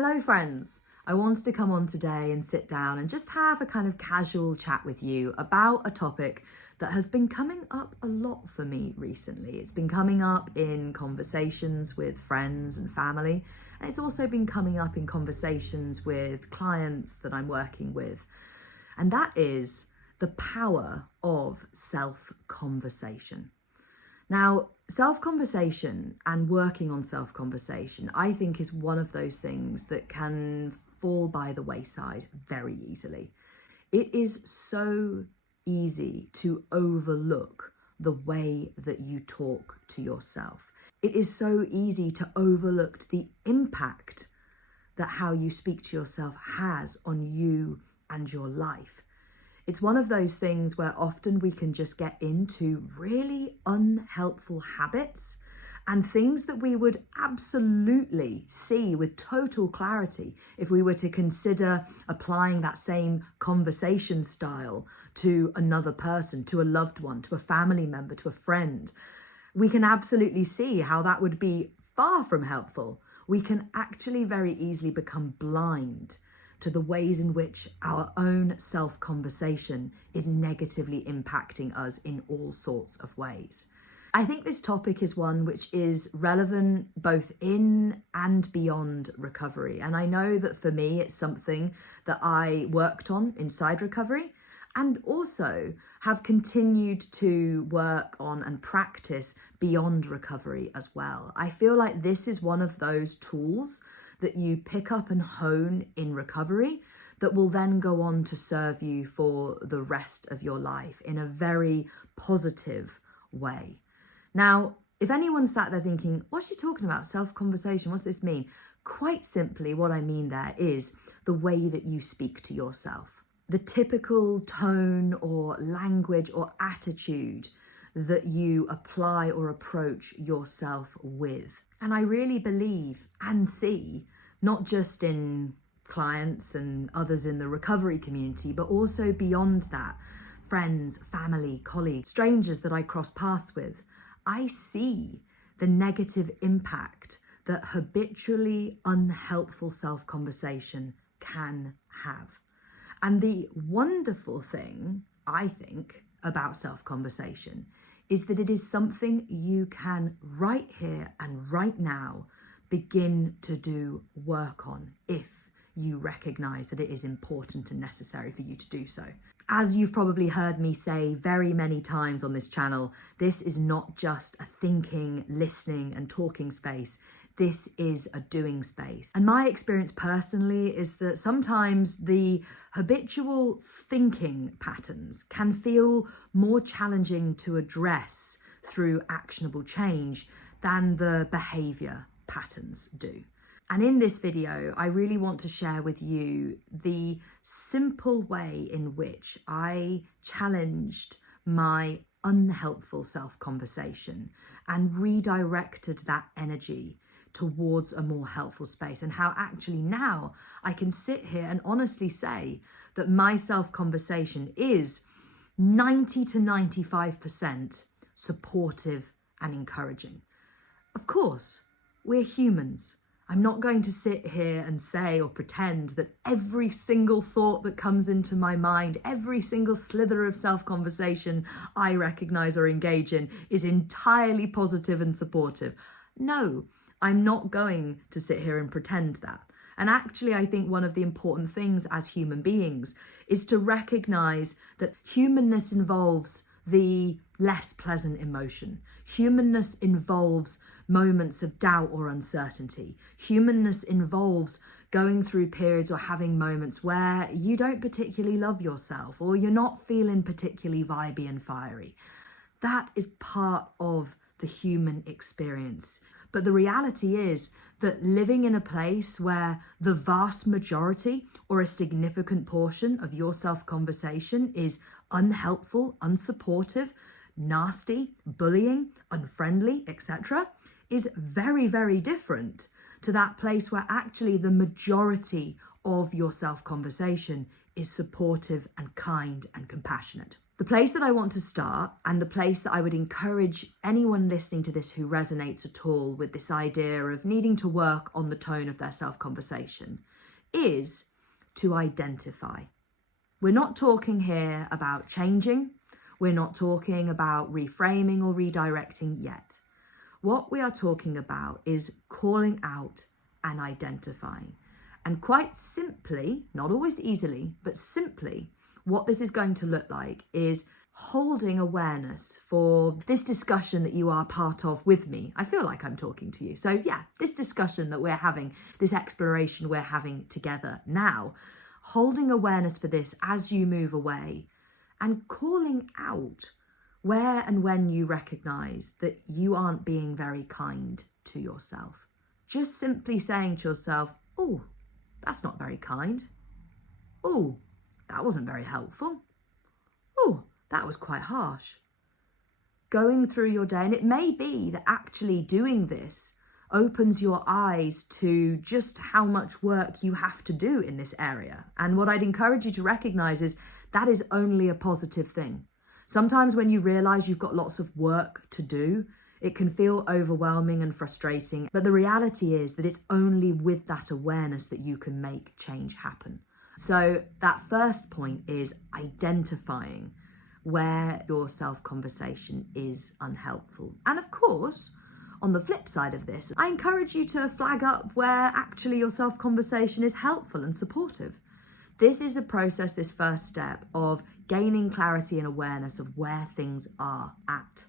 Hello friends, I wanted to come on today and sit down and just have a kind of casual chat with you about a topic that has been coming up a lot for me recently. It's been coming up in conversations with friends and family, and it's also been coming up in conversations with clients that I'm working with. And that is the power of self-conversation. Now, self-conversation and working on self-conversation, I think, is one of those things that can fall by the wayside very easily. It is so easy to overlook the way that you talk to yourself. It is so easy to overlook the impact that how you speak to yourself has on you and your life. It's one of those things where often we can just get into really unhelpful habits and things that we would absolutely see with total clarity if we were to consider applying that same conversation style to another person, to a loved one, to a family member, to a friend. We can absolutely see how that would be far from helpful. We can actually very easily become blind to the ways in which our own self-conversation is negatively impacting us in all sorts of ways. I think this topic is one which is relevant both in and beyond recovery. And I know that for me, it's something that I worked on inside recovery and also have continued to work on and practice beyond recovery as well. I feel like this is one of those tools that you pick up and hone in recovery that will then go on to serve you for the rest of your life in a very positive way. Now, if anyone sat there thinking, what's she talking about? Self-conversation, what's this mean? Quite simply, what I mean there is the way that you speak to yourself. The typical tone or language or attitude that you apply or approach yourself with. And I really believe and see, not just in clients and others in the recovery community, but also beyond that, friends, family, colleagues, strangers that I cross paths with, I see the negative impact that habitually unhelpful self-conversation can have. And the wonderful thing, I think, about self-conversation is that it is something you can right here and right now begin to do work on if you recognize that it is important and necessary for you to do so. As you've probably heard me say very many times on this channel, this is not just a thinking, listening and talking space. This is a doing space. And my experience personally is that sometimes the habitual thinking patterns can feel more challenging to address through actionable change than the behavior patterns do. And in this video, I really want to share with you the simple way in which I challenged my unhelpful self-conversation and redirected that energy towards a more helpful space, and how actually now I can sit here and honestly say that my self-conversation is 90 to 95% supportive and encouraging. Of course, we're humans. I'm not going to sit here and say or pretend that every single thought that comes into my mind, every single slither of self-conversation I recognize or engage in is entirely positive and supportive. No, I'm not going to sit here and pretend that. And actually, I think one of the important things as human beings is to recognize that humanness involves the less pleasant emotion. Humanness involves moments of doubt or uncertainty. Humanness involves going through periods or having moments where you don't particularly love yourself or you're not feeling particularly vibey and fiery. That is part of the human experience. But the reality is that living in a place where the vast majority or a significant portion of your self-conversation is unhelpful, unsupportive, nasty, bullying, unfriendly, etc., is very, very different to that place where actually the majority of your self-conversation is supportive and kind and compassionate. The place that I want to start, and the place that I would encourage anyone listening to this who resonates at all with this idea of needing to work on the tone of their self-conversation, is to identify. We're not talking here about changing. We're not talking about reframing or redirecting yet. What we are talking about is calling out and identifying. And quite simply, not always easily, but simply, what this is going to look like is holding awareness for this discussion that you are part of with me. I feel like I'm talking to you. So yeah, this discussion that we're having, this exploration we're having together now, holding awareness for this as you move away and calling out where and when you recognize that you aren't being very kind to yourself. Just simply saying to yourself, oh, that's not very kind. Oh, that wasn't very helpful. Oh, that was quite harsh. Going through your day, and it may be that actually doing this opens your eyes to just how much work you have to do in this area. And what I'd encourage you to recognize is that is only a positive thing. Sometimes when you realize you've got lots of work to do, it can feel overwhelming and frustrating. But the reality is that it's only with that awareness that you can make change happen. So that first point is identifying where your self-conversation is unhelpful. And of course, on the flip side of this, I encourage you to flag up where actually your self-conversation is helpful and supportive. This is a process, this first step of gaining clarity and awareness of where things are at.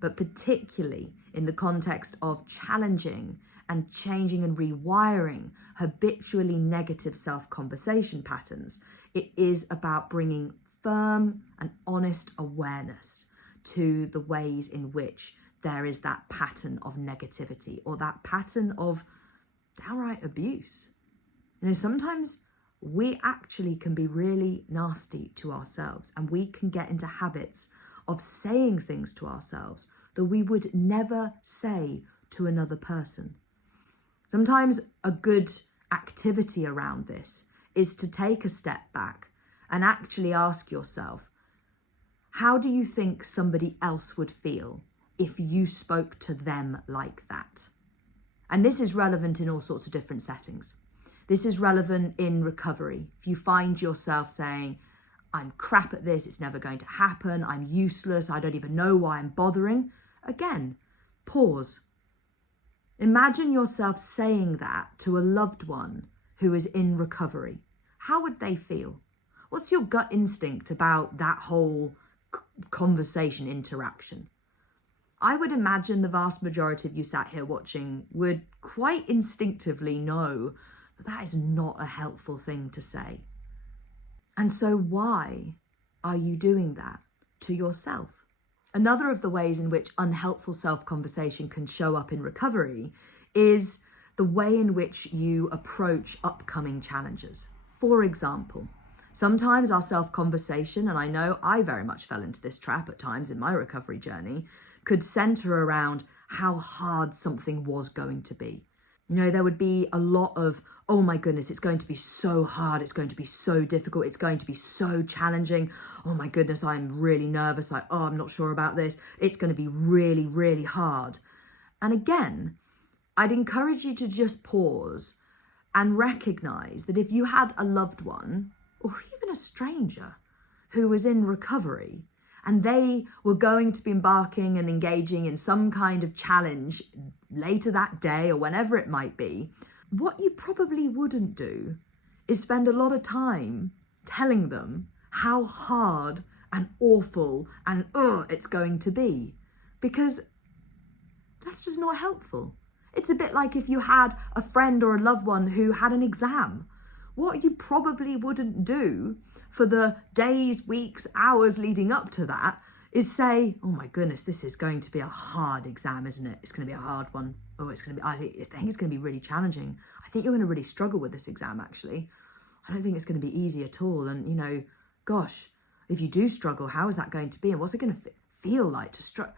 But particularly in the context of challenging and changing and rewiring habitually negative self-conversation patterns, it is about bringing firm and honest awareness to the ways in which there is that pattern of negativity or that pattern of downright abuse. Sometimes we actually can be really nasty to ourselves, and we can get into habits of saying things to ourselves that we would never say to another person. Sometimes a good activity around this is to take a step back and actually ask yourself, how do you think somebody else would feel if you spoke to them like that? And this is relevant in all sorts of different settings. This is relevant in recovery. If you find yourself saying, I'm crap at this, it's never going to happen, I'm useless, I don't even know why I'm bothering. Again, pause. Imagine yourself saying that to a loved one who is in recovery. How would they feel? What's your gut instinct about that whole conversation interaction? I would imagine the vast majority of you sat here watching would quite instinctively know that that is not a helpful thing to say. And so why are you doing that to yourself? Another of the ways in which unhelpful self-conversation can show up in recovery is the way in which you approach upcoming challenges. For example, sometimes our self-conversation, and I know I very much fell into this trap at times in my recovery journey, could center around how hard something was going to be. There would be a lot of, oh my goodness, it's going to be so hard, it's going to be so difficult, it's going to be so challenging. Oh my goodness, I'm really nervous, I'm not sure about this. It's going to be really, really hard. And again, I'd encourage you to just pause and recognize that if you had a loved one, or even a stranger, who was in recovery, and they were going to be embarking and engaging in some kind of challenge later that day or whenever it might be, what you probably wouldn't do is spend a lot of time telling them how hard and awful and it's going to be, because that's just not helpful. It's a bit like if you had a friend or a loved one who had an exam. What you probably wouldn't do for the days, weeks, hours leading up to that is say, oh my goodness, this is going to be a hard exam, isn't it? It's going to be a hard one. Oh, I think it's going to be really challenging. I think you're going to really struggle with this exam, actually. I don't think it's going to be easy at all. And, gosh, if you do struggle, how is that going to be? And what's it going to feel like to struggle?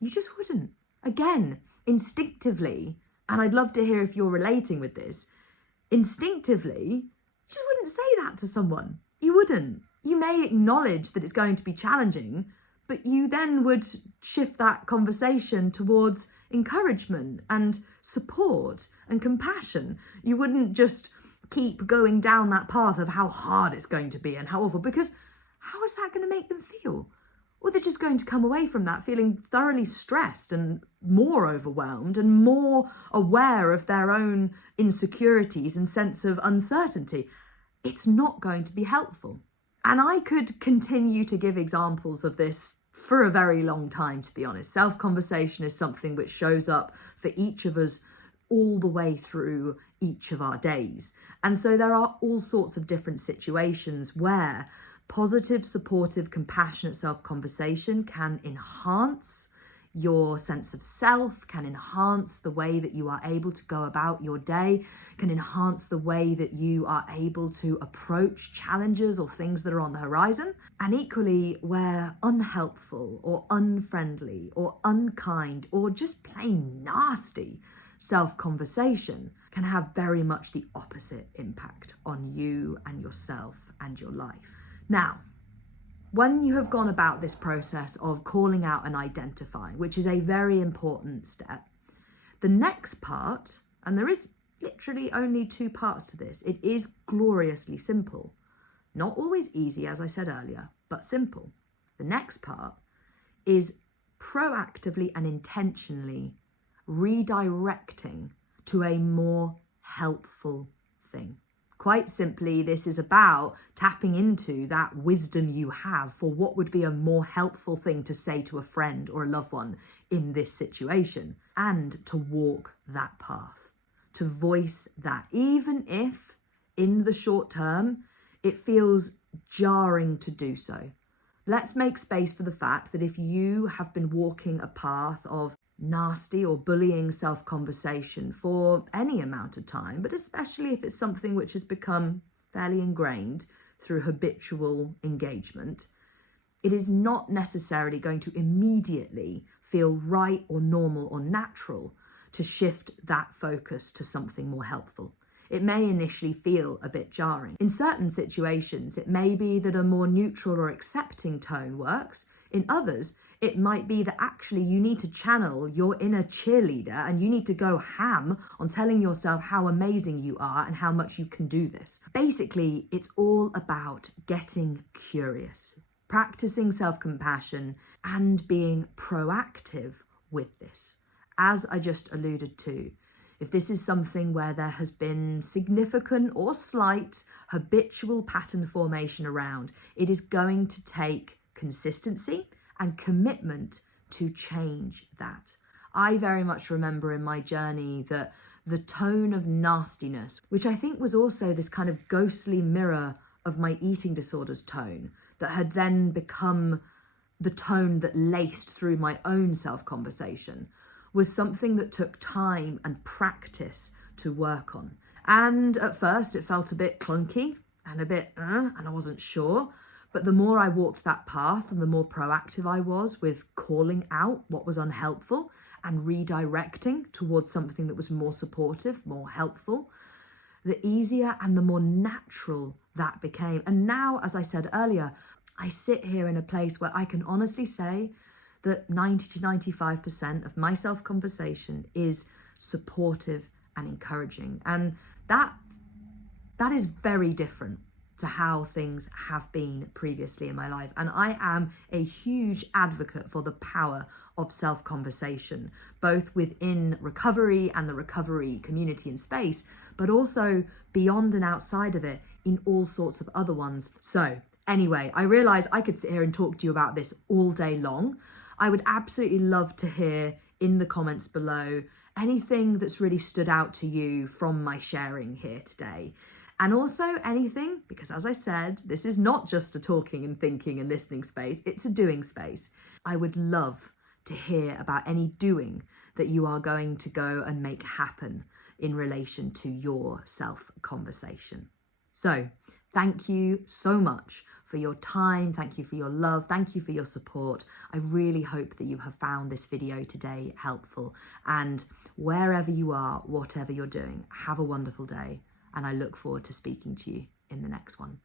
You just wouldn't. Again, instinctively, and I'd love to hear if you're relating with this, instinctively, you just wouldn't say that to someone. You wouldn't. You may acknowledge that it's going to be challenging, but you then would shift that conversation towards encouragement and support and compassion. You wouldn't just keep going down that path of how hard it's going to be and how awful, because how is that going to make them feel? Or they're just going to come away from that feeling thoroughly stressed and more overwhelmed and more aware of their own insecurities and sense of uncertainty. It's not going to be helpful. And I could continue to give examples of this for a very long time, to be honest. Self-conversation is something which shows up for each of us all the way through each of our days. And so there are all sorts of different situations where positive, supportive, compassionate self-conversation can enhance your sense of self, can enhance the way that you are able to go about your day, can enhance the way that you are able to approach challenges or things that are on the horizon. And equally, where unhelpful or unfriendly or unkind or just plain nasty self-conversation can have very much the opposite impact on you and yourself and your life. Now, when you have gone about this process of calling out and identifying, which is a very important step, the next part, and there is literally only two parts to this, it is gloriously simple. Not always easy, as I said earlier, but simple. The next part is proactively and intentionally redirecting to a more helpful thing. Quite simply, this is about tapping into that wisdom you have for what would be a more helpful thing to say to a friend or a loved one in this situation, and to walk that path, to voice that, even if in the short term it feels jarring to do so. Let's make space for the fact that if you have been walking a path of nasty or bullying self-conversation for any amount of time, but especially if it's something which has become fairly ingrained through habitual engagement, it is not necessarily going to immediately feel right or normal or natural to shift that focus to something more helpful. It may initially feel a bit jarring. In certain situations, it may be that a more neutral or accepting tone works. In others, it might be that actually you need to channel your inner cheerleader and you need to go ham on telling yourself how amazing you are and how much you can do this. Basically, it's all about getting curious, practicing self-compassion and being proactive with this. As I just alluded to, if this is something where there has been significant or slight habitual pattern formation around, it is going to take consistency and commitment to change that. I very much remember in my journey that the tone of nastiness, which I think was also this kind of ghostly mirror of my eating disorders tone, that had then become the tone that laced through my own self-conversation, was something that took time and practice to work on. And at first it felt a bit clunky and a bit, and I wasn't sure. But the more I walked that path and the more proactive I was with calling out what was unhelpful and redirecting towards something that was more supportive, more helpful, the easier and the more natural that became. And now, as I said earlier, I sit here in a place where I can honestly say that 90 to 95% of my self-conversation is supportive and encouraging. And that is very different to how things have been previously in my life. And I am a huge advocate for the power of self-conversation, both within recovery and the recovery community and space, but also beyond and outside of it in all sorts of other ones. So anyway, I realize I could sit here and talk to you about this all day long. I would absolutely love to hear in the comments below anything that's really stood out to you from my sharing here today. And also anything, because as I said, this is not just a talking and thinking and listening space, it's a doing space. I would love to hear about any doing that you are going to go and make happen in relation to your self-conversation. So thank you so much for your time. Thank you for your love. Thank you for your support. I really hope that you have found this video today helpful. And wherever you are, whatever you're doing, have a wonderful day. And I look forward to speaking to you in the next one.